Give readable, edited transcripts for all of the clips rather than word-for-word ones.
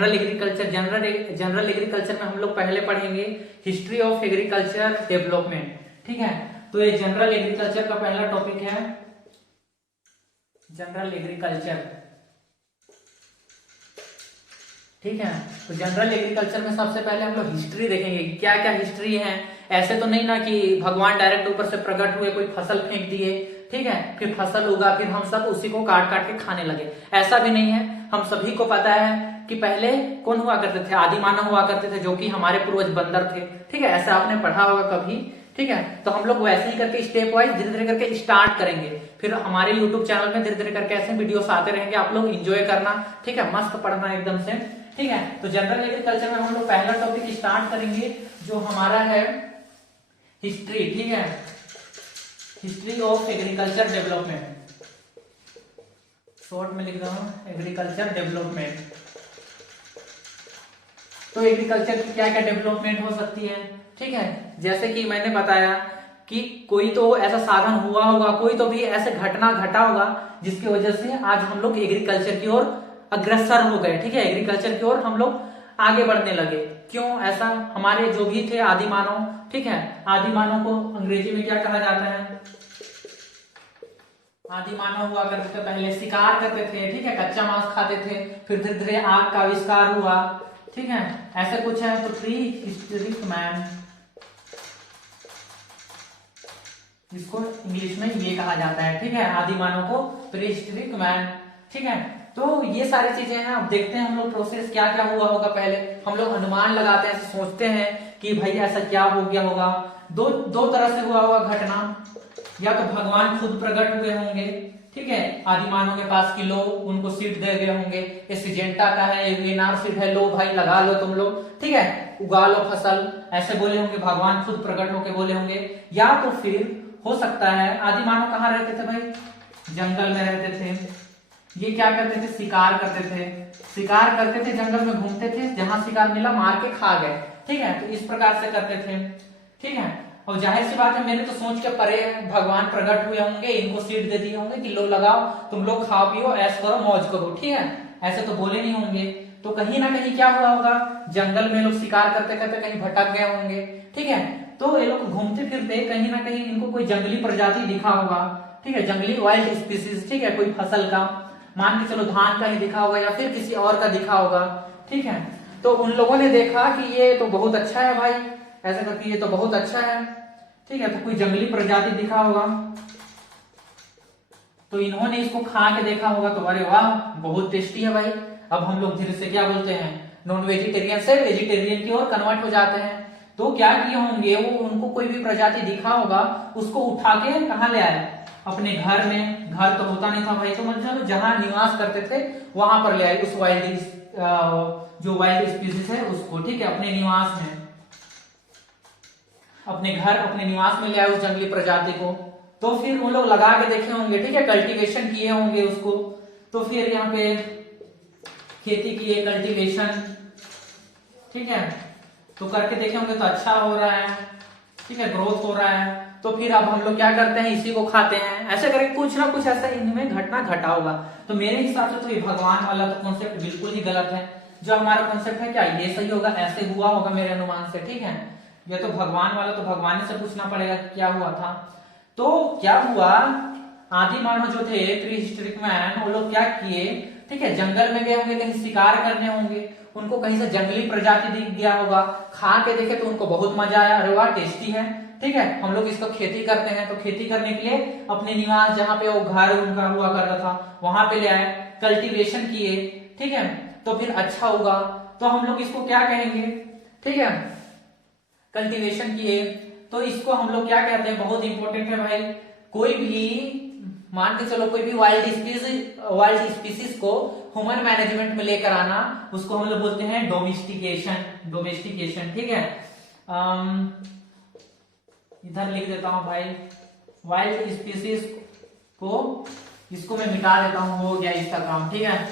General agriculture, general agriculture में हम लोग पहले पढ़ेंगे हिस्ट्री ऑफ एग्रीकल्चर डेवलपमेंट। ठीक है, तो ये जनरल एग्रीकल्चर का पहला टॉपिक है जनरल एग्रीकल्चर। ठीक है, तो जनरल एग्रीकल्चर में सबसे पहले हम लोग हिस्ट्री देखेंगे, क्या क्या हिस्ट्री है। ऐसे तो नहीं ना कि भगवान डायरेक्ट ऊपर से प्रकट हुए, कोई फसल फेंक दिए, ठीक है, फिर फसल उगा, फिर हम सब उसी को काट काट के खाने लगे, ऐसा भी नहीं है। हम सभी को पता है कि पहले कौन हुआ करते थे, आदि मानव हुआ करते थे, जो कि हमारे पूर्वज बंदर थे। ठीक है, ऐसा आपने पढ़ा होगा कभी। ठीक है, तो हम लोग वैसे ही करके स्टेप वाइज धीरे धीरे करके स्टार्ट करेंगे, फिर हमारे यूट्यूब चैनल में धीरे धीरे करके ऐसे वीडियोस आते रहेंगे, आप लोग एंजॉय करना। ठीक है, मस्त पढ़ना एकदम से। ठीक है, तो जनरल एग्रीकल्चर में हम लोग पहला टॉपिक स्टार्ट करेंगे जो हमारा है हिस्ट्री। ठीक है, history of agriculture development, short में लिख रहा हूं एग्रीकल्चर डेवलपमेंट। तो एग्रीकल्चर की क्या क्या डेवलपमेंट हो सकती है। ठीक है, जैसे कि मैंने बताया कि कोई तो ऐसा साधन हुआ होगा, कोई तो भी ऐसे घटना घटा होगा जिसकी वजह से आज हम लोग एग्रीकल्चर की ओर अग्रसर हो गए। ठीक है, एग्रीकल्चर की ओर हम लोग आगे बढ़ने लगे। क्यों ऐसा, हमारे जो भी थे आदि मानव, ठीक है, आदि मानव को अंग्रेजी में क्या कहा जाता है, आदि मानव हुआ करते थे, पहले शिकार करते थे। ठीक है, कच्चा मांस खाते थे, फिर धीरे धीरे आग का आविष्कार हुआ। ठीक है, ऐसे कुछ है। तो प्री हिस्टोरिक मैन, इसको इंग्लिश में ये कहा जाता है। ठीक है, आदि मानव को प्री हिस्टोरिक मैन। ठीक है, तो ये सारी चीजें हैं। अब देखते हैं हम लोग प्रोसेस क्या क्या हुआ होगा। पहले हम लोग अनुमान लगाते हैं, सोचते हैं कि भाई ऐसा क्या हो गया होगा। दो तरह से हुआ होगा घटना, या तो भगवान खुद प्रकट हुए होंगे, ठीक है, आदि मानव के पास कि लो उनको सीड दे गए होंगे, ये सिजेंटा का है, ये नार सीड है, लो भाई लगा लो तुम लोग, ठीक है, उगा लो फसल, ऐसे बोले होंगे, भगवान खुद प्रकट होके बोले होंगे। या तो फिर हो सकता है आदि मानव कहाँ रहते थे भाई, जंगल में रहते थे। ये क्या करते थे, शिकार करते थे, शिकार करते थे, जंगल में घूमते थे, जहां शिकार मिला मार के खा गए। ठीक है, तो इस प्रकार से करते थे। ठीक है, और जाहिर सी बात है, मैंने तो सोच के परे भगवान प्रकट हुए होंगे, इनको सीड दे दिए होंगे कि लो लगाओ, तुम लोग खाओ पियो, ऐश करो, मौज करो। ठीक है, ऐसे तो बोले नहीं होंगे। तो कहीं ना कहीं क्या हुआ होगा, जंगल में लोग शिकार करते करते कहीं भटक गए होंगे। ठीक है, तो ये लोग घूमते फिरते कहीं ना कहीं इनको कोई जंगली प्रजाति दिखा होगा। ठीक है, जंगली वाइल्ड स्पीसीज, ठीक है, कोई फसल का, मान के चलो धान का ही दिखा होगा या फिर किसी और का दिखा होगा। ठीक है, तो उन लोगों ने देखा कि ये तो बहुत अच्छा है भाई, ऐसा करके ये तो बहुत अच्छा है। ठीक है, तो कोई जंगली प्रजाति दिखा होगा, तो इन्होंने इसको खा के देखा होगा, तो अरे वाह बहुत टेस्टी है भाई। अब हम लोग धीरे से क्या बोलते हैं, नॉन वेजिटेरियन से वेजिटेरियन की ओर कन्वर्ट हो जाते हैं। तो क्या किए होंगे वो, उनको कोई भी प्रजाति दिखा होगा, उसको उठा के कहाँ ले आए, अपने घर में। घर तो होता नहीं था भाई, तो मतलब जहां निवास करते थे वहां पर ले आए उस जो वाइल्ड स्पीसीज है उसको। ठीक है, अपने निवास में, अपने घर, अपने निवास में ले आए उस जंगली प्रजाति को। तो फिर वो लोग लगा के देखे होंगे, ठीक है, कल्टीवेशन किए होंगे उसको। तो फिर यहाँ पे खेती किए, कल्टीवेशन, ठीक है, तो करके देखे होंगे तो अच्छा हो रहा है। ठीक है, ग्रोथ हो रहा है। तो फिर अब हम लोग क्या करते हैं, इसी को खाते हैं। ऐसे करके कुछ ना कुछ ऐसा इनमें घटना घटा होगा। तो मेरे हिसाब से तो ये भगवान वाला तो कॉन्सेप्ट बिल्कुल ही गलत है। जो हमारा कॉन्सेप्ट है क्या ये सही होगा, ऐसे हुआ होगा मेरे अनुमान से। ठीक है, ये तो भगवान वाला तो भगवान से पूछना पड़ेगा क्या हुआ था। तो क्या हुआ, आदि मानव जो थे प्री हिस्टोरिक मैन, वो लोग क्या किए, ठीक है, जंगल में गए होंगे, कहीं शिकार करने होंगे, उनको कहीं से जंगली प्रजाति दिख गया होगा, खा के देखे तो उनको बहुत मजा आया, अरे वाह टेस्टी है। ठीक है, हम लोग इसको खेती करते हैं, तो खेती करने के लिए अपने निवास जहां पे वो घर उनका हुआ करता था वहां पे ले आए, कल्टीवेशन किए। ठीक है, तो फिर अच्छा होगा, तो हम लोग इसको क्या कहेंगे, ठीक है, कल्टीवेशन किए, तो इसको हम लोग क्या कहते हैं, बहुत इंपॉर्टेंट है भाई। कोई भी मान के चलो, कोई भी वाइल्ड स्पीसीज को ह्यूमन मैनेजमेंट में लेकर आना, उसको हम लोग बोलते हैं डोमेस्टिकेशन। डोमेस्टिकेशन, ठीक है, इधर लिख देता हूं भाई, वाइल्ड स्पीसीज को, इसको मैं मिटा देता हूं, हो गया इसका काम। ठीक है,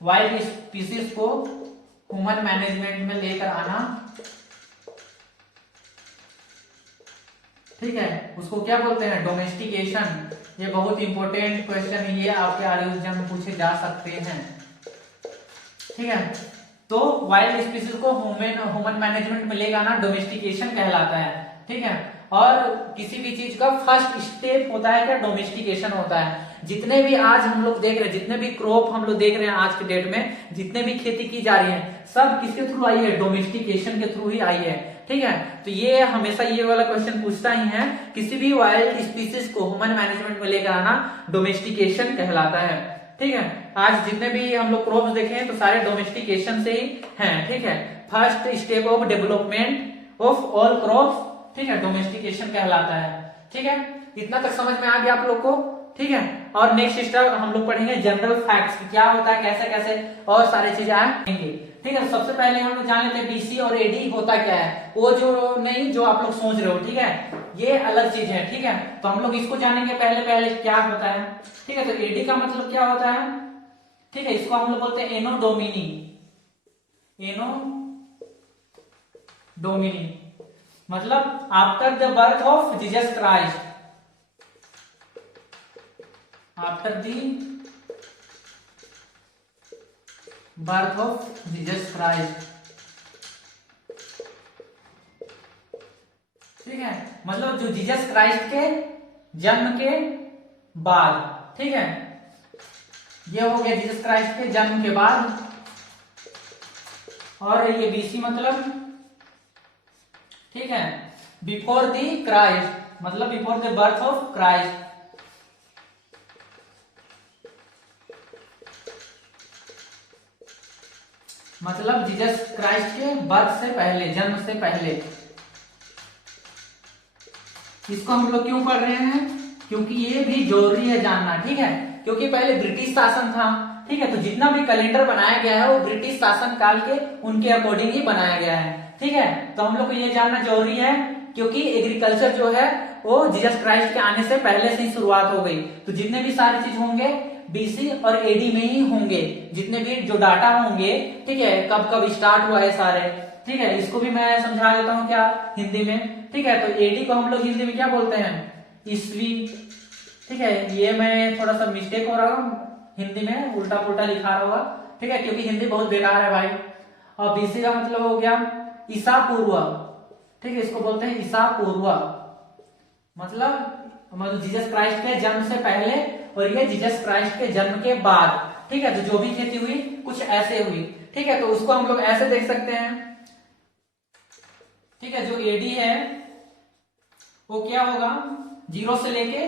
वाइल्ड स्पीसीज को ह्यूमन मैनेजमेंट में लेकर आना, ठीक है, उसको क्या बोलते हैं, डोमेस्टिकेशन। ये बहुत इंपॉर्टेंट क्वेश्चन है, ये आपके आर्यन में पूछे जा सकते हैं। ठीक है, तो वाइल्ड स्पीसीज को ह्यूमन मैनेजमेंट मिलेगा ना, डोमेस्टिकेशन कहलाता है। ठीक है, और किसी भी चीज का फर्स्ट स्टेप होता है क्या, डोमेस्टिकेशन होता है। जितने भी आज हम लोग देख रहे हैं, जितने भी क्रॉप हम लोग देख रहे हैं आज के डेट में, जितने भी खेती की जा रही है, सब किसके थ्रू आई है, डोमेस्टिकेशन के थ्रू ही आई है। ठीक है, तो ये हमेशा ये वाला क्वेश्चन पूछता ही है, किसी भी वाइल्ड स्पीसीज को ह्यूमन मैनेजमेंट में लेकर आना डोमेस्टिकेशन कहलाता है। ठीक है, आज जितने भी हम लोग क्रॉप्स देखे हैं तो सारे डोमेस्टिकेशन से ही हैं। ठीक है, first step of development of all crops, ठीक है, डोमेस्टिकेशन कहलाता है। ठीक है, इतना तक समझ में आ गया आप लोग को। ठीक है, और नेक्स्ट स्टेप हम लोग पढ़ेंगे जनरल फैक्ट्स, क्या होता है, कैसे कैसे और सारी चीजें आएंगे। ठीक है, सबसे पहले हम लोग जान लेते हैं बीसी और एडी होता क्या है, वो जो नहीं जो आप लोग सोच रहे हो। ठीक है, ये अलग चीज है। ठीक है, तो हम लोग इसको जानेंगे पहले क्या होता है। ठीक है, तो एडी का मतलब क्या होता है, ठीक है, इसको हम लोग बोलते हैं एनो डोमिनी। एनो डोमिनी मतलब after the birth of Jesus Christ, after the birth of Jesus Christ. ठीक है, मतलब जो जीसस क्राइस्ट के जन्म के बाद। ठीक है, ये हो गया जीसस क्राइस्ट के जन्म के बाद, और ये बीसी मतलब, ठीक है, बिफोर द क्राइस्ट मतलब before the birth of Christ. मतलब जीसस क्राइस्ट के बर्थ से पहले, जन्म से पहले। इसको हम लोग क्यों पढ़ रहे हैं, क्योंकि ये भी जरूरी है जानना। ठीक है, क्योंकि पहले ब्रिटिश शासन था। ठीक है, तो जितना भी कैलेंडर बनाया गया है वो ब्रिटिश शासन काल के उनके अकॉर्डिंग ही बनाया गया है। ठीक है, तो हम लोग को ये जानना जरूरी है, क्योंकि एग्रीकल्चर जो है वो जीसस क्राइस्ट के आने से पहले से ही शुरुआत हो गई। तो जितने भी सारी चीज होंगे बीसी और एडी में ही होंगे, जितने भी जो डाटा होंगे। ठीक है, कब कब स्टार्ट हुआ है सारे। ठीक है, इसको भी मैं समझा देता हूँ क्या, हिंदी में। ठीक है, तो एडी को हम लोग हिंदी में क्या बोलते हैं, ईस्वी। ठीक है, ये मैं थोड़ा सा मिस्टेक हो रहा हूँ, हिंदी में उल्टा पुल्टा लिखा रहा होगा। ठीक है, क्योंकि हिंदी बहुत बेकार है भाई। और बीसी का मतलब हो गया ईसा पूर्व। ठीक है, इसको बोलते हैं ईसा पूर्व, मतलब जीसस क्राइस्ट के जन्म से पहले, और ये जीसस क्राइस्ट के जन्म के बाद। ठीक है, तो जो भी खेती हुई कुछ ऐसे हुई। ठीक है, तो उसको हम लोग ऐसे देख सकते हैं। ठीक है, जो एडी है वो क्या होगा, 0 से लेके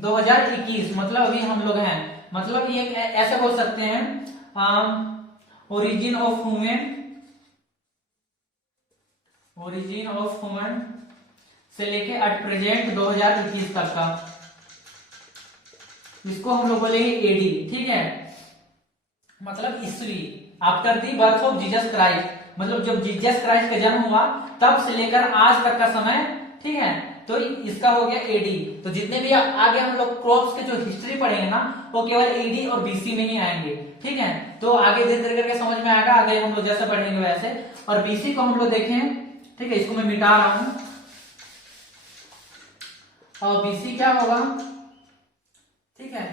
2021, मतलब अभी हम लोग हैं, मतलब ये ऐसे बोल सकते हैं ओरिजिन ऑफ ह्यूमन से लेके एट प्रेजेंट 2021 तक का, इसको हम लोग बोलेंगे एडी। ठीक है, मतलब ईस्वी, after the birth of Jesus Christ, मतलब जब जीसस क्राइस्ट का जन्म हुआ तब से लेकर आज तक का समय। ठीक है, तो इसका हो गया एडी। तो जितने भी आगे हम लोग क्रॉप्स के जो हिस्ट्री पढ़ेंगे ना, वो केवल एडी और बीसी में ही आएंगे। ठीक है, तो आगे धीरे धीरे करके समझ में आएगा, आगे हम लोग जैसे पढ़ेंगे वैसे। और बीसी को हम लोग देखें, ठीक है, इसको मैं मिटा रहा हूं। और बीसी क्या होगा, ठीक है,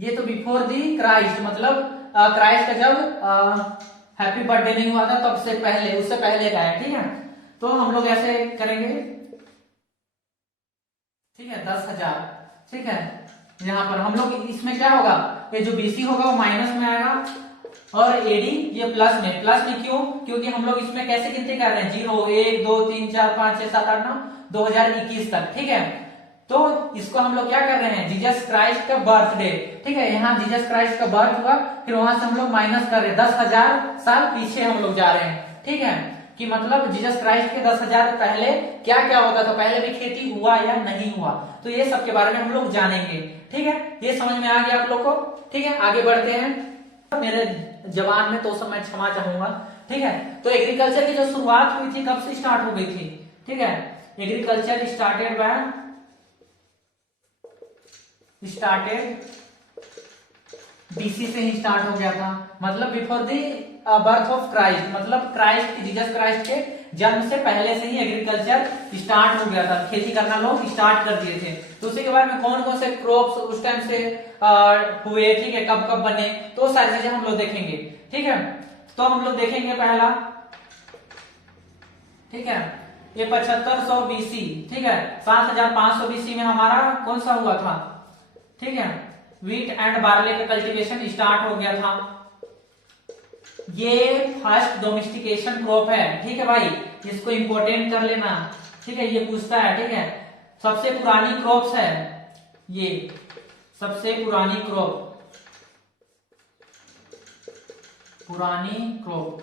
ये तो बिफोर दी क्राइस्ट, मतलब क्राइस्ट का जब हैप्पी बर्थडे नहीं हुआ था तब से पहले, उससे पहले का है। ठीक है, तो हम लोग ऐसे करेंगे। ठीक है, 10,000। ठीक है, यहाँ पर हम लोग इसमें क्या होगा, ये जो बीसी होगा वो माइनस में आएगा, और एडी ये प्लस में। प्लस में क्यों, क्योंकि हम लोग इसमें कैसे गिनती कर रहे हैं, 0 1 2 3 4 5 6 7 8 9 2021 तक। ठीक है, तो इसको हम लोग क्या कर रहे हैं, जीसस क्राइस्ट का बर्थडे। ठीक है, यहाँ जीसस क्राइस्ट का बर्थ हुआ, फिर वहां से हम लोग माइनस कर रहे हैं, 10,000 साल पीछे हम लोग जा रहे हैं। ठीक है, कि मतलब जीसस क्राइस्ट के 10,000 पहले क्या क्या होता था, पहले भी खेती हुआ या नहीं हुआ, तो ये सब के बारे में हम लोग जानेंगे। ठीक है, ये समझ में आ गया आप लोग को। ठीक है, आगे बढ़ते हैं। मेरे जवान में तो सब मैं क्षमा चाहूंगा। ठीक है, तो एग्रीकल्चर की जो शुरुआत हुई थी कब से स्टार्ट हो गई थी, ठीक है, एग्रीकल्चर स्टार्टेड बीसी से ही स्टार्ट हो गया था, मतलब before the birth of Christ, मतलब क्राइस्ट जीसस क्राइस्ट के जन्म से पहले से ही एग्रीकल्चर स्टार्ट हो गया था, खेती करना लोग स्टार्ट कर दिए थे। तो उसी के बारे में कौन कौन से क्रॉप्स उस टाइम से हुए, ठीक है, कब कब बने, तो सारी चीजें हम लोग देखेंगे। ठीक है, तो हम लोग देखेंगे पहला, ठीक है, ये 7500 बीसी, ठीक है, 7500 बीसी में हमारा कौन सा हुआ था, ठीक है, व्हीट एंड बार्ले का कल्टीवेशन स्टार्ट हो गया था। ये फर्स्ट डोमेस्टिकेशन क्रॉप है, ठीक है भाई, इसको इंपोर्टेंट कर लेना, ठीक है, ये पूछता है, ठीक है, सबसे पुरानी क्रॉप्स है ये, सबसे पुरानी क्रॉप, पुरानी क्रॉप,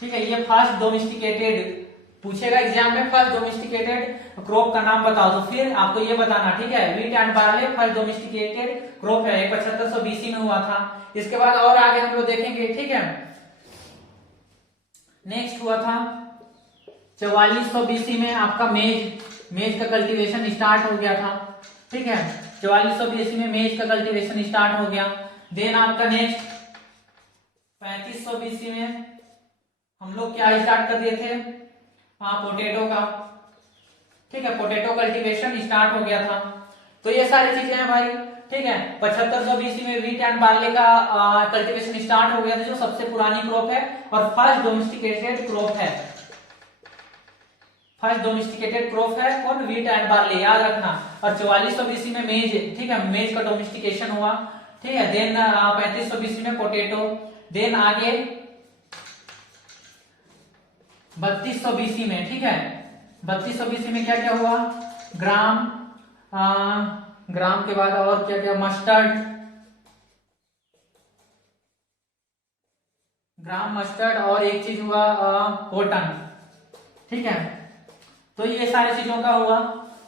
ठीक है, ये फर्स्ट डोमेस्टिकेटेड पूछेगा एग्जाम में, फर्स्ट डोमेस्टिकेटेड क्रॉप का नाम बताओ, तो फिर आपको ये बताना, ठीक है, wheat and barley first domesticated crop है, 7500 बीसी में हुआ था। इसके बाद और आगे हम लोग देखेंगे, ठीक है, नेक्स्ट हुआ था 4400 बीसी में आपका मेज का कल्टीवेशन स्टार्ट हो गया था, ठीक है, 4400 बीसी में मेज का कल्टीवेशन स्टार्ट हो गया। देन आपका नेक्स्ट 3500 बीसी में हम लोग क्या स्टार्ट कर दिए थे, हाँ, पोटैटो का, ठीक है, पोटैटो कल्टीवेशन स्टार्ट हो गया था। तो ये सारी चीजें हैं भाई, ठीक है, 7500 बीसी में व्हीट एंड बार्ले का कल्टीवेशन स्टार्ट हो गया था, जो सबसे पुरानी क्रॉप है और फर्स्ट डोमेस्टिकेटेड क्रॉप है, फर्स्ट डोमेस्टिकेटेड क्रॉप है कौन, व्हीट एंड बार्ले, याद रखना। और 4400 बीसी में मेज, ठीक है, मेज का डोमेस्टिकेशन हुआ, ठीक है। देन 3500 बीसी में पोटैटो, देन आगे 3200 बीसी में, ठीक है, 3200 बीसी में क्या क्या हुआ, ग्राम, ग्राम के बाद और क्या क्या, मस्टर्ड, ग्राम मस्टर्ड, और एक चीज हुआ कॉटन, ठीक है। तो ये सारी चीजों का हुआ।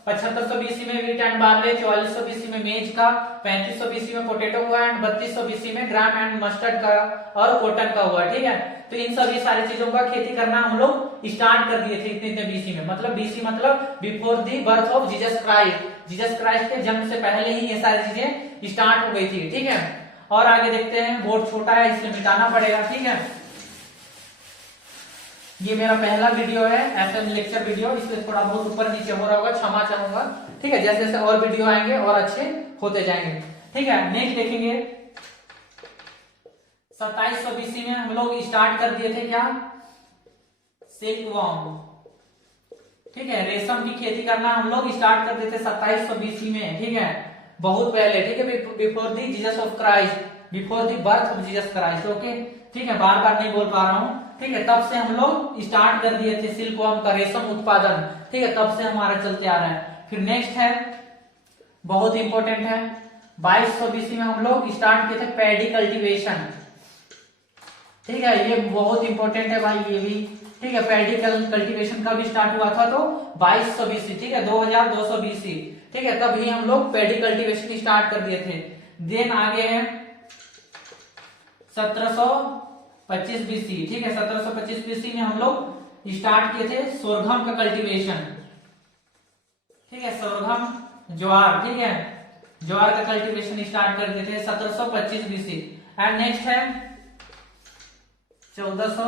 7500 बीसी में व्हीट एंड बार्ले, 4400 बीसी में मेज का, 3500 बीसी में पोटैटो हुआ एंड 3200 बीसी में ग्राम एंड मस्टर्ड का और कॉटन का हुआ, ठीक है। तो इन सभी सारी चीजों का खेती करना हम लोग स्टार्ट कर दिए थे इतने बीसी में, मतलब बीसी मतलब before the birth of Jesus Christ, Jesus Christ के जन्म से पहले ही ये सारी चीजें स्टार्ट हो गई थी, ठीक है। और आगे देखते हैं, बोर्ड छोटा है इसलिए मिटाना पड़ेगा, ठीक है। ये मेरा पहला वीडियो है, एफएम लेक्चर वीडियो, इसलिए थोड़ा बहुत ऊपर नीचे हो रहा होगा, क्षमा चाहूंगा, ठीक है। जैसे जैसे और वीडियो आएंगे और अच्छे होते जाएंगे, ठीक है। नेक्स्ट देखेंगे 2700 बीसी में हम लोग स्टार्ट कर दिए थे क्या, सिल्क वॉर्म, ठीक है, रेशम की खेती करना हम लोग स्टार्ट कर दिए थे 2700 बीसी में, ठीक है, बहुत पहले, ठीक है, before the Jesus of Christ, before the birth of Jesus Christ, okay, ठीक है, बार बार नहीं बोल पा रहा हूं, ठीक है। तब से हम लोग स्टार्ट कर दिए थे सिल्क वॉर्म का रेशम उत्पादन, ठीक है, तब से हमारा चलते आ रहा है। फिर नेक्स्ट है, बहुत इंपॉर्टेंट है, 2200 बीसी में हम लोग स्टार्ट किए थे पैडी कल्टीवेशन, ठीक है, ये बहुत इंपॉर्टेंट है भाई, ये भी, ठीक है, पैडी कल्टीवेशन का भी स्टार्ट हुआ था, तो 2200 बीसी, ठीक है, 2200 बीसी, ठीक है, तभी हम लोग पैडी कल्टीवेशन स्टार्ट कर दिए थे। देन आगे है 1725 बीसी, ठीक है, 1725 बीसी में हम लोग स्टार्ट किए थे सोरघम का कल्टीवेशन, ठीक है, सोरघम ज्वार, ठीक है, ज्वार का कल्टीवेशन स्टार्ट कर दिए थे 1725 बीसी। एंड नेक्स्ट है 1400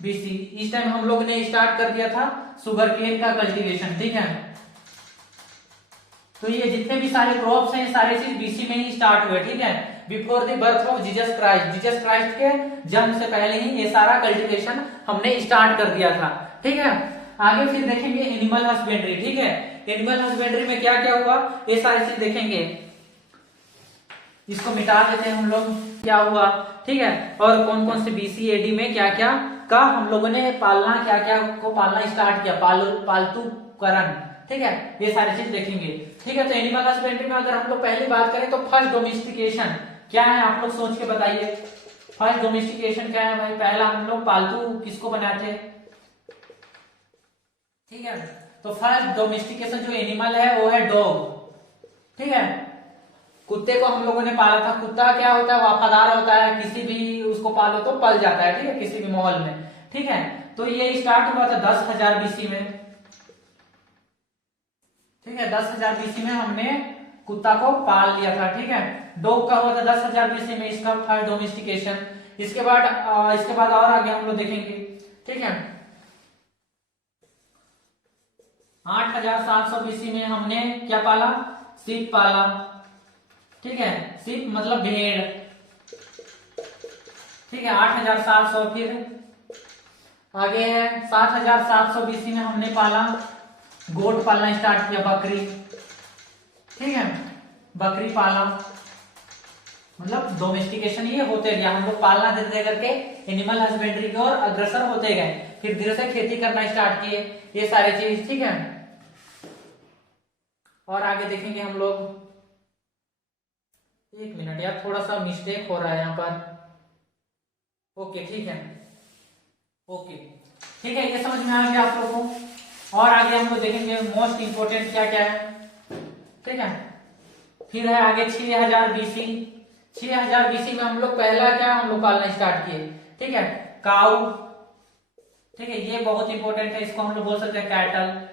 बीसी, इस टाइम हम लोग ने स्टार्ट कर दिया था सुगर केन का कल्टीवेशन, ठीक है। तो ये जितने भी सारे क्रॉप्स हैं, सारे चीज बीसी में ही स्टार्ट हुए, ठीक है, before the birth of Jesus Christ, Jesus Christ के जन्म से पहले ही ये सारा कल्टीवेशन हमने स्टार्ट कर दिया था, ठीक है। आगे फिर देखेंगे एनिमल हस्बेंड्री, ठीक है, एनिमल हस्बेंड्री में क्या क्या हुआ ये सारी चीज देखेंगे। इसको मिटा देते हैं हम लोग, क्या हुआ, ठीक है, और कौन कौन से बीसी एडी में क्या क्या का हम लोगों ने पालना, क्या क्या को पालना स्टार्ट किया, पालतूकरण, ठीक है, ये सारी चीज देखेंगे, ठीक है। तो एनिमल हस्बेंड्री में अगर हम लोग पहली बात करें तो फर्स्ट डोमेस्टिकेशन क्या है, आप लोग सोच के बताइए, फर्स्ट डोमेस्टिकेशन क्या है भाई। पहला हम लोग पालतू किसको बनाते, ठीक है, तो फर्स्ट डोमेस्टिकेशन जो एनिमल है वो है डॉग, ठीक है, कुत्ते को हम लोगों ने पाला था। कुत्ता क्या होता है, वफादार होता है, किसी भी उसको पालो तो पल जाता है, ठीक है, किसी भी माहौल में, ठीक है। तो ये स्टार्ट हुआ था 10,000 बीसी में, ठीक है, 10,000 बीसी में हमने कुत्ता को पाल लिया था, ठीक है। डॉग का हुआ था 10,000 बीसी में, इसका फर्स्ट डोमेस्टिकेशन। इसके बाद और आगे हम लोग देखेंगे, ठीक है, 8,700 बीसी में हमने क्या पाला, सीप पाला, ठीक है, सीप मतलब भेड़, ठीक है 8700। फिर आगे है 7700 बीसी में हमने पाला गोट पालना स्टार्ट किया, बकरी। ठीक है बकरी पाला, मतलब डोमेस्टिकेशन ये होते गया, हम लोग पालना धीरे धीरे करके एनिमल हस्बेंड्री की ओर अग्रसर होते गए। फिर धीरे से खेती करना स्टार्ट किए, ये सारी चीज। ठीक है और आगे देखेंगे हम लोग। एक मिनट यार, थोड़ा सा मिस्टेक हो रहा है यहाँ पर। ओके ठीक है, ओके ठीक है, ये समझ में आ गया आप लोगों को। और आगे हम लोग देखेंगे मोस्ट इंपोर्टेंट क्या क्या है। ठीक है फिर है आगे 6000 बीसी। 6000 बीसी में हम लोग पहला क्या हम लोग पालना स्टार्ट किए। ठीक है काऊ। ठीक है ये बहुत इंपॉर्टेंट है, इसको हम लोग बोल सकते हैं कैटल।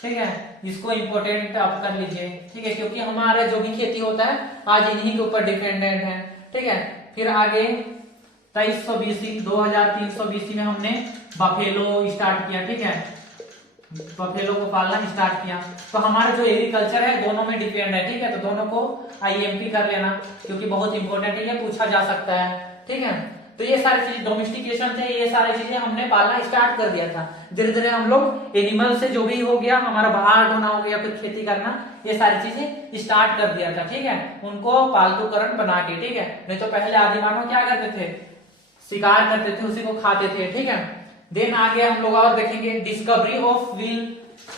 ठीक है इसको इंपॉर्टेंट आप कर लीजिए। ठीक है क्योंकि हमारा जो भी खेती होता है आज इन्हीं के ऊपर डिपेंडेंट है। ठीक है फिर आगे 2300 बीसी 2300 बीसी में हमने बफेलो स्टार्ट किया। ठीक है बफेलो को पालना स्टार्ट किया। तो हमारा जो एग्रीकल्चर है दोनों में डिपेंड है। ठीक है तो दोनों को आईएमपी कर लेना क्योंकि बहुत इंपॉर्टेंट है, ये पूछा जा सकता है। ठीक है तो ये सारी चीज डोमेस्टिकेशन थे, ये सारी चीजें हमने पालना स्टार्ट कर दिया था। धीरे धीरे हम लोग एनिमल से जो भी हो गया हमारा बाहर ढोना हो गया, फिर खेती करना, ये सारी चीजें स्टार्ट कर दिया था। ठीक है उनको पालतूकरण बना के। ठीक है नहीं तो पहले आदि मानव क्या करते थे, शिकार करते थे, उसी को खाते थे। ठीक है देन आगे हम लोग और देखेंगे डिस्कवरी ऑफ व्हील।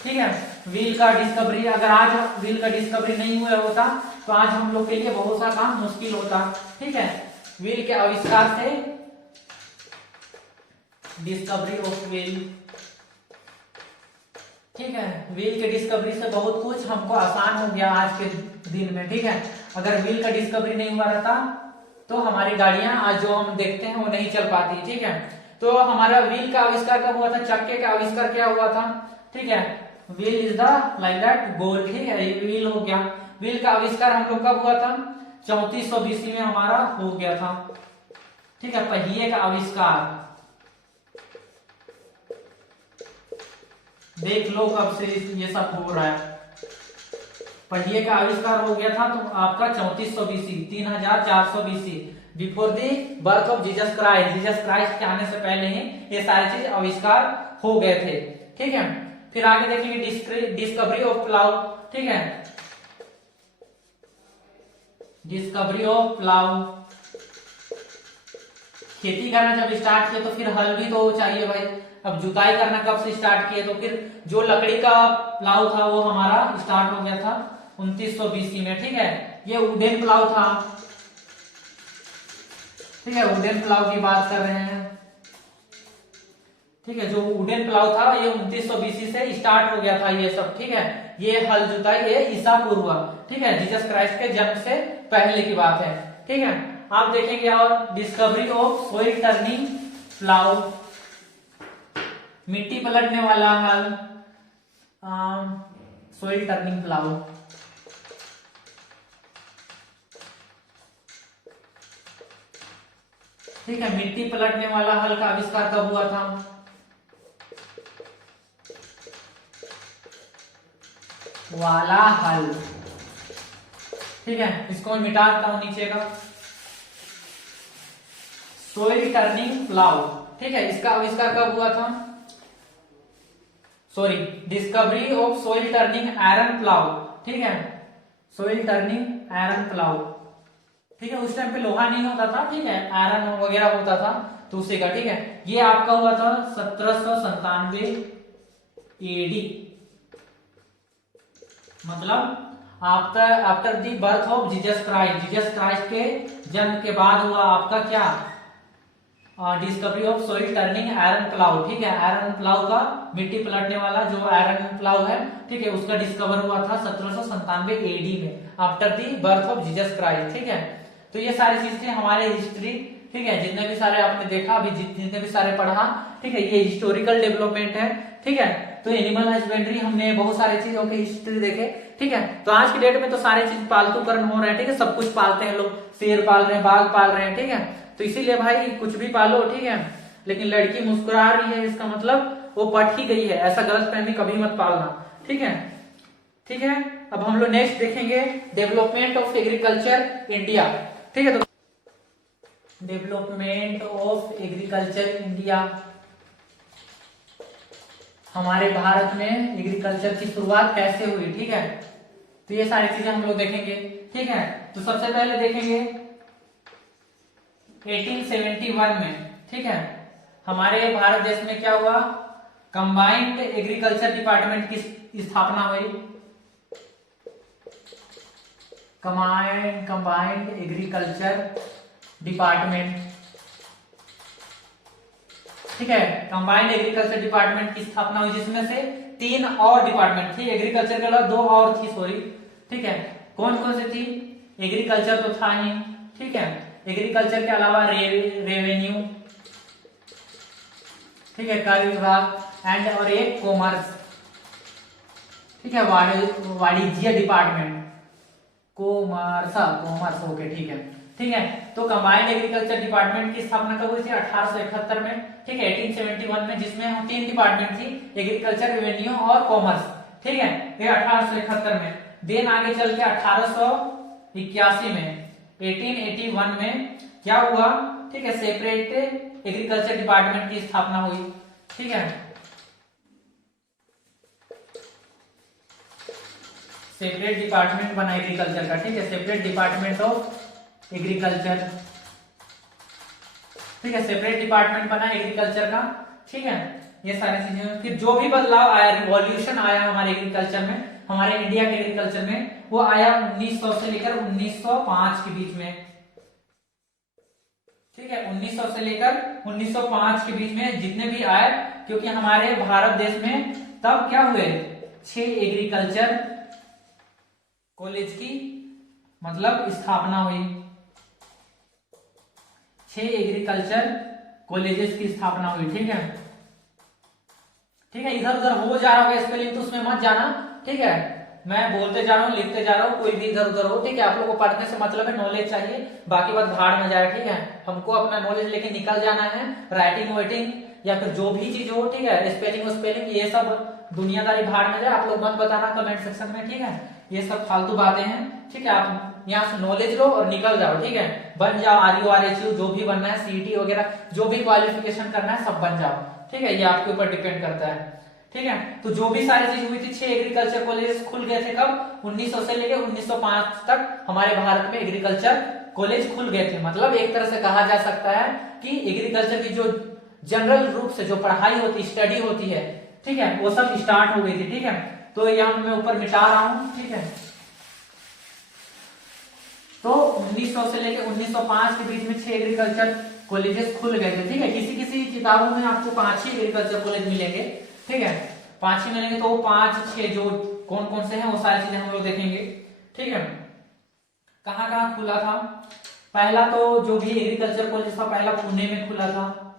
ठीक है व्हील का डिस्कवरी, अगर आज व्हील का डिस्कवरी नहीं हुआ होता तो आज हम लोग के लिए बहुत सा काम मुश्किल होता। ठीक है व्हील के आविष्कार से, डिस्कवरी ऑफ व्हील। ठीक है व्हील के डिस्कवरी से बहुत कुछ हमको आसान हो गया आज के दिन में। ठीक है अगर व्हील का डिस्कवरी नहीं हुआ रहता तो हमारी गाड़ियां आज जो हम देखते हैं वो नहीं चल पाती। ठीक है तो हमारा व्हील का आविष्कार कब हुआ था, चक्के का आविष्कार क्या हुआ था। ठीक है wheel is the like that goal. ठीक है व्हील हो गया। व्हील का आविष्कार हम लोग कब हुआ था, 3400 बीसी में हमारा हो गया था। ठीक है पहिए का आविष्कार देख लो कब से ये सब हो रहा है। पहिए का आविष्कार हो गया था तो आपका 3400 BC 3400 BC before the birth of Jesus Christ. Jesus Christ के आने से पहले ही ये सारी चीज आविष्कार हो गए थे। ठीक है फिर आगे देखेंगे डिस्कवरी ऑफ प्लाउ। ठीक है डिस्कवरी ऑफ प्लाउ, खेती करना जब स्टार्ट किया तो फिर हल भी तो चाहिए भाई। अब जुताई करना कब से स्टार्ट किए, तो फिर जो लकड़ी का प्लाउ था वो हमारा स्टार्ट हो गया था 2900 बीसी में। ठीक है ये वुडन प्लाउ था। ठीक है वुडन प्लाउ की बात कर रहे हैं। ठीक है जो वुडन प्लाउ था ये 2900 बीसी से स्टार्ट हो गया था ये सब। ठीक है ये हल जुताई ये ईसा पूर्व। ठीक है जीसस क्राइस्ट के जन्म से पहले की बात है। ठीक है आप देखेंगे और discovery of soil turning plough, मिट्टी पलटने वाला हल, सोइल टर्निंग प्लाउ। ठीक है मिट्टी पलटने वाला हल का आविष्कार कब हुआ था, वाला हल। ठीक है इसको मैं मिटा देता हूं नीचे का, सोइल टर्निंग प्लाउ। ठीक है इसका आविष्कार कब हुआ था, sorry discovery of soil turning iron plough. ठीक है सोइल टर्निंग आयरन प्लाउ। ठीक है उस टाइम पे लोहा नहीं होता था। ठीक है आयरन वगैरह होता था तो उसी का। ठीक है ये आपका हुआ था 1797 एडी, मतलब after the birth of Jesus Christ. Jesus Christ के जन्म के बाद हुआ आपका क्या, discovery of soil turning iron plough. ठीक है आयरन प्लाउ का, मिट्टी पलटने वाला जो आयरन प्लाउ है, ठीक है उसका डिस्कवर हुआ था 1797 एडी में after the birth of Jesus Christ. ठीक है तो ये सारी चीजें हमारे हिस्ट्री, ठीक है जितने भी सारे आपने देखा अभी, जितने भी सारे पढ़ा, ठीक है ये हिस्टोरिकल डेवलपमेंट है। ठीक है तो एनिमल हस्बेंड्री हमने बहुत सारी चीजों की हिस्ट्री देखे। ठीक है तो आज की डेट में तो सारी चीज पालतूकरण हो रहे हैं। ठीक है सब कुछ पालते हैं लोग, शेर पाल रहे हैं, बाघ पाल रहे हैं। ठीक है तो इसीलिए भाई कुछ भी पालो। ठीक है लेकिन लड़की मुस्कुरा रही है इसका मतलब वो पट ही गई है, ऐसा गलतफहमी कभी मत पालना। ठीक है ठीक है अब हम लोग नेक्स्ट देखेंगे डेवलपमेंट ऑफ एग्रीकल्चर इंडिया। ठीक है डेवलपमेंट ऑफ एग्रीकल्चर इंडिया, हमारे भारत में एग्रीकल्चर की शुरुआत कैसे हुई, ठीक है। तो ये सारी चीजें हम लोग देखेंगे, ठीक है। तो सबसे पहले देखेंगे 1871 में, ठीक है, हमारे भारत देश में क्या हुआ, कंबाइंड एग्रीकल्चर डिपार्टमेंट की स्थापना हुई। कंबाइंड एग्रीकल्चर डिपार्टमेंट, ठीक है, कंबाइंड एग्रीकल्चर डिपार्टमेंट की स्थापना हुई, जिसमें से 3 और डिपार्टमेंट थी, एग्रीकल्चर के अलावा 2 और थी, सॉरी, ठीक है। कौन कौन सी थी, एग्रीकल्चर तो था ही, ठीक है, एग्रीकल्चर के अलावा रेवेन्यू, ठीक है, कर विभाग, एंड और एक कॉमर्स, ठीक है, वाणिज्य डिपार्टमेंट, कॉमर्स, ओके, ठीक है, ठीक है। तो कंबाइंड एग्रीकल्चर डिपार्टमेंट की स्थापना कब हुई थी, 1871 में, ठीक है, 1871 में, जिसमें 3 डिपार्टमेंट थी, एग्रीकल्चर, रेवेन्यू और कॉमर्स, ठीक है, ये 1871 में। देन आगे चल के 1881 में, 1881 में क्या हुआ, ठीक है, सेपरेट एग्रीकल्चर डिपार्टमेंट की स्थापना हुई, ठीक है, सेपरेट डिपार्टमेंट बना एग्रीकल्चर का, ठीक है, सेपरेट डिपार्टमेंट ऑफ एग्रीकल्चर, ठीक है, सेपरेट डिपार्टमेंट बना एग्रीकल्चर का, ठीक है। ये सारी चीजें, फिर जो भी बदलाव आया, रिवॉल्यूशन आया हमारे एग्रीकल्चर में, हमारे इंडिया के एग्रीकल्चर में, वो आया 1900 से लेकर 1905 के बीच में, ठीक है, 1900 से लेकर 1905 के बीच में जितने भी आए, क्योंकि हमारे भारत देश में तब क्या हुए, 6 एग्रीकल्चर कॉलेज की मतलब स्थापना हुई, 6 एग्रीकल्चर कॉलेजेस की स्थापना हुई, ठीक है, ठीक है। इधर उधर हो जा रहा होगा स्पेलिंग, तो उसमें मत जाना, ठीक है, मैं बोलते जा रहा हूँ, लिखते जा रहा हूँ, कोई भी इधर उधर हो, ठीक है। आप लोगों को पढ़ने से मतलब है, नॉलेज चाहिए, बाकी बात भाड़ में जाए, ठीक है। हमको अपना नॉलेज लेके निकल जाना है, राइटिंग वाइटिंग या फिर जो भी चीज हो, ठीक है, स्पेलिंग ये सब दुनियादारी भाड़ में जाए, आप लोग मत बताना कमेंट सेक्शन में, ठीक है। ये सब फालतू बातें हैं, ठीक है। आप यहाँ से नॉलेज लो और निकल जाओ, ठीक है, बन जाओ, RU जो भी बनना है, CET वगैरह जो भी क्वालिफिकेशन करना है सब बन जाओ, ठीक है। ये आपके ऊपर डिपेंड करता है, ठीक है। तो जो भी सारी चीज हुई थी, 6 एग्रीकल्चर कॉलेज खुल गए थे, कब, 1900 से लेकर 1905 तक हमारे भारत में एग्रीकल्चर कॉलेज खुल गए थे। मतलब एक तरह से कहा जा सकता है कि एग्रीकल्चर की जो जनरल रूप से जो पढ़ाई होती, स्टडी होती है, ठीक है, वो सब स्टार्ट हो गई थी, ठीक है। तो यहाँ मैं ऊपर मिटा रहा हूं, ठीक है। तो 1900 से लेकर 1905 के बीच में 6 एग्रीकल्चर कॉलेजेस खुल गए थे, ठीक है। किसी किसी किताबों में आपको 5 ही एग्रीकल्चर कॉलेज मिलेंगे, ठीक है, 5 ही मिलेंगे। तो 5, 6 जो कौन कौन से हैं वो सारी चीजें हम लोग देखेंगे, ठीक है। कहाँ कहाँ खुला था, पहला तो जो भी एग्रीकल्चर कॉलेज था, पहला पुणे में खुला था,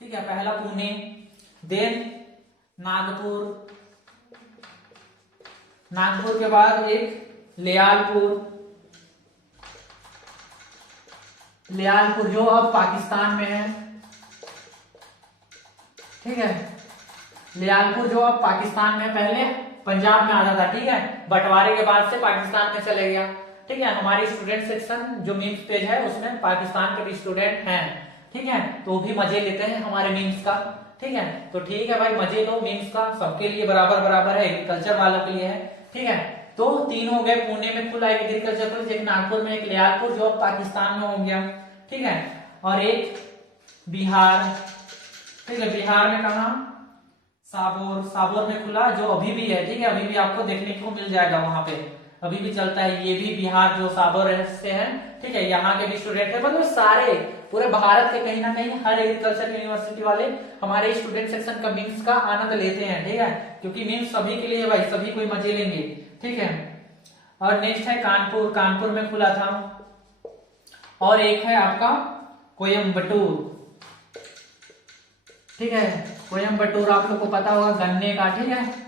ठीक है, पहला पुणे, देन नागपुर के बाद एक लियालपुर जो अब पाकिस्तान में है, ठीक है, लियालपुर जो अब पाकिस्तान में, पहले पंजाब में आता था, ठीक है, बंटवारे के बाद से पाकिस्तान में चले गया, ठीक है। हमारी स्टूडेंट सेक्शन जो मीम्स पेज है उसमें पाकिस्तान के भी स्टूडेंट हैं, ठीक है, तो भी मजे लेते हैं हमारे मीम्स का, ठीक है। तो ठीक है भाई, मजे लो मीम्स का, सबके लिए बराबर बराबर है, एग्रीकल्चर वालों के लिए है, ठीक है। तो 3 हो गए, पुणे में खुला एग्रीकल्चर कॉलेज, एक नागपुर में, एक लियालपुर जो अब पाकिस्तान में हो गया, ठीक है, और एक बिहार, ठीक है, बिहार में कहा, साबोर में खुला, जो अभी भी है, ठीक है, अभी भी आपको देखने को मिल जाएगा, वहां पे अभी भी चलता है, ये भी बिहार जो साबोर से है, ठीक है, यहाँ के भी स्टूडेंट है। मतलब सारे पूरे भारत के कहीं ना कहीं हर एग्रीकल्चर यूनिवर्सिटी वाले हमारे स्टूडेंट सेक्शन का मीम्स का आनंद लेते हैं, ठीक है, क्योंकि मीम्स सभी के लिए भाई, सभी कोई मजे लेंगे, ठीक है। और नेक्स्ट है कानपुर में खुला था, और एक है आपका कोयम्बटूर, ठीक है, कोयम्बटूर आप लोग को पता होगा गन्ने का, ठीक है,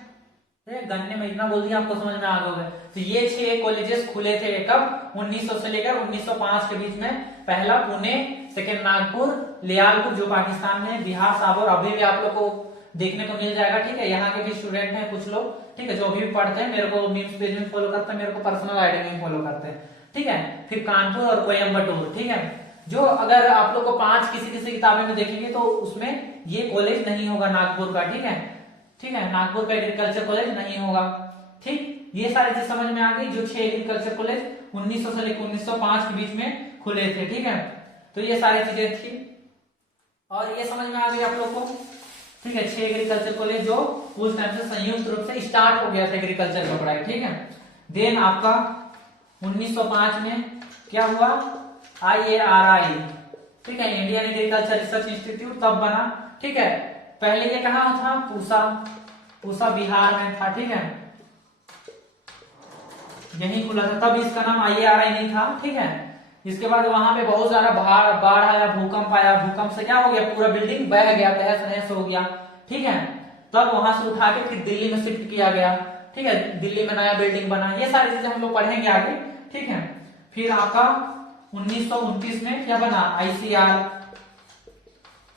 गन्ने में इतना बोल दिया आपको समझ में आ गया। तो ये 6 कॉलेजेस खुले थे कब, 1900 से लेकर 1905 के बीच में, पहला पुणे, सेकेंड नागपुर, लियालपुर जो पाकिस्तान में, बिहार साबोर अभी भी आप लोग को देखने को मिल जाएगा, ठीक है। यहाँ के भी स्टूडेंट हैं कुछ लोग, ठीक है, जो अभी भी पढ़ते हैं, मेरे को मीम्स पेज में फॉलो करते हैं, मेरे को पर्सनल आईडी में फॉलो करते हैं, ठीक है। फिर कानपुर और कोयम्बटूर, ठीक है, जो अगर आप लोग को 5 किसी किसी किताबें में देखेंगे तो उसमें ये कॉलेज नहीं होगा नागपुर का, ठीक है, ठीक है, नागपुर का एग्रीकल्चर कॉलेज नहीं होगा। ठीक, ये सारी चीज समझ में आ गई। जो 6 एग्रीकल्चर कॉलेज 1900 से लेकर 1905 के बीच में खुले थे, ठीक है, तो ये सारी चीजें थी और ये समझ में आ गई आप लोग को, ठीक है। 6 एग्रीकल्चर कॉलेज जो उस टाइम से संयुक्त रूप से स्टार्ट हो गया था एग्रीकल्चर का पढ़ाई, ठीक है। देन आपका 1905 में क्या हुआ, IARI, ठीक है, इंडियन एग्रीकल्चर रिसर्च इंस्टीट्यूट तब बना, ठीक है। पहले ये कहाँ था, पूसा बिहार में था, ठीक है, यही खुला था, तब इसका नाम IARI नहीं था, ठीक है। इसके बाद वहां पे बहुत सारा बाढ़ आया, भूकंप आया, भूकंप से क्या हो गया, पूरा बिल्डिंग बह गया, तहस नहस हो गया, ठीक है। तब वहां से उठा के फिर दिल्ली में शिफ्ट किया गया, ठीक है, दिल्ली में नया बिल्डिंग बना। ये सारी चीजें हम लोग पढ़ेंगे आगे, ठीक है। फिर आपका 1929 में क्या बना, ICR,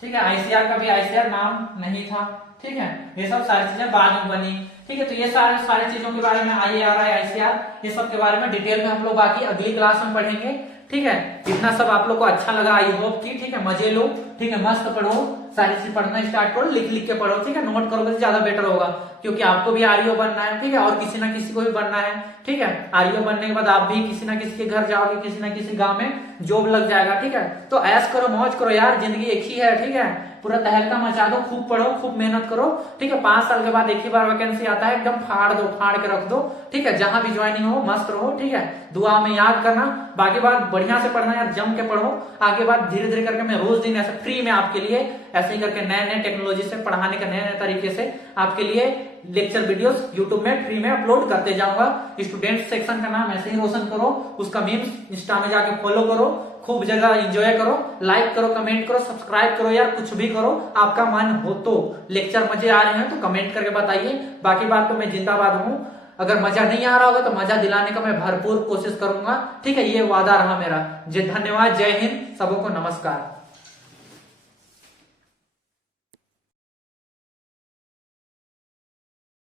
ठीक है, ICR का भी ICR नाम नहीं था, ठीक है। ये सब सारी चीजें बाद में बनी, ठीक है। तो ये सारी चीजों के बारे में IARI, ICR, ये सब के बारे में डिटेल में हम लोग बाकी अगली क्लास में पढ़ेंगे, ठीक है। इतना सब आप लोग को अच्छा लगा, आई होप की, ठीक है, मजे लो, ठीक है, मस्त पढ़ो, सारी चीज पढ़ना स्टार्ट करो, लिख लिख के पढ़ो, ठीक है, नोट करोगे तो ज्यादा बेटर होगा, क्योंकि आपको भी आरईओ बनना है, ठीक है, और किसी ना किसी को भी बनना है, ठीक है। आरईओ बनने के बाद आप भी किसी ना किसी के घर जाओगे, किसी ना किसी गांव में जॉब लग जाएगा, ठीक है। तो ऐश करो, मौज करो यार, जिंदगी एक ही है, ठीक है, पूरा तहलका मचा दो, खूब पढ़ो, खूब मेहनत करो, ठीक है। 5 साल के बाद एक ही बार वैकेंसी आता है, एकदम फाड़ दो, फाड़ के रख दो, ठीक है। जहां भी ज्वाइनिंग हो मस्त रहो, ठीक है। दुआ में याद करना, बाकी बात बढ़िया से पढ़ना यार, जम के पढ़ो। आगे बात धीरे धीरे करके मैं रोज दिन ऐसे फ्री में आपके लिए ऐसे ही करके नए नए टेक्नोलॉजी से पढ़ाने के नए नए तरीके से आपके लिए लेक्चर वीडियोस यूट्यूब में फ्री में अपलोड करते जाऊंगा। स्टूडेंट सेक्शन का नाम ऐसे ही रोशन करो, उसका मीम्स इंस्टा में जाके फॉलो करो, खूब जगह एंजॉय करो, लाइक करो, कमेंट करो, सब्सक्राइब करो यार, कुछ भी करो, आपका मन हो तो। लेक्चर मजे आ रहे हैं तो कमेंट करके बताइए, बाकी बात तो मैं जिंदाबाद हूँ। अगर मजा नहीं आ रहा होगा तो मजा दिलाने का मैं भरपूर कोशिश करूंगा, ठीक है, ये वादा रहा मेरा। धन्यवाद, जय हिंद, सबको नमस्कार।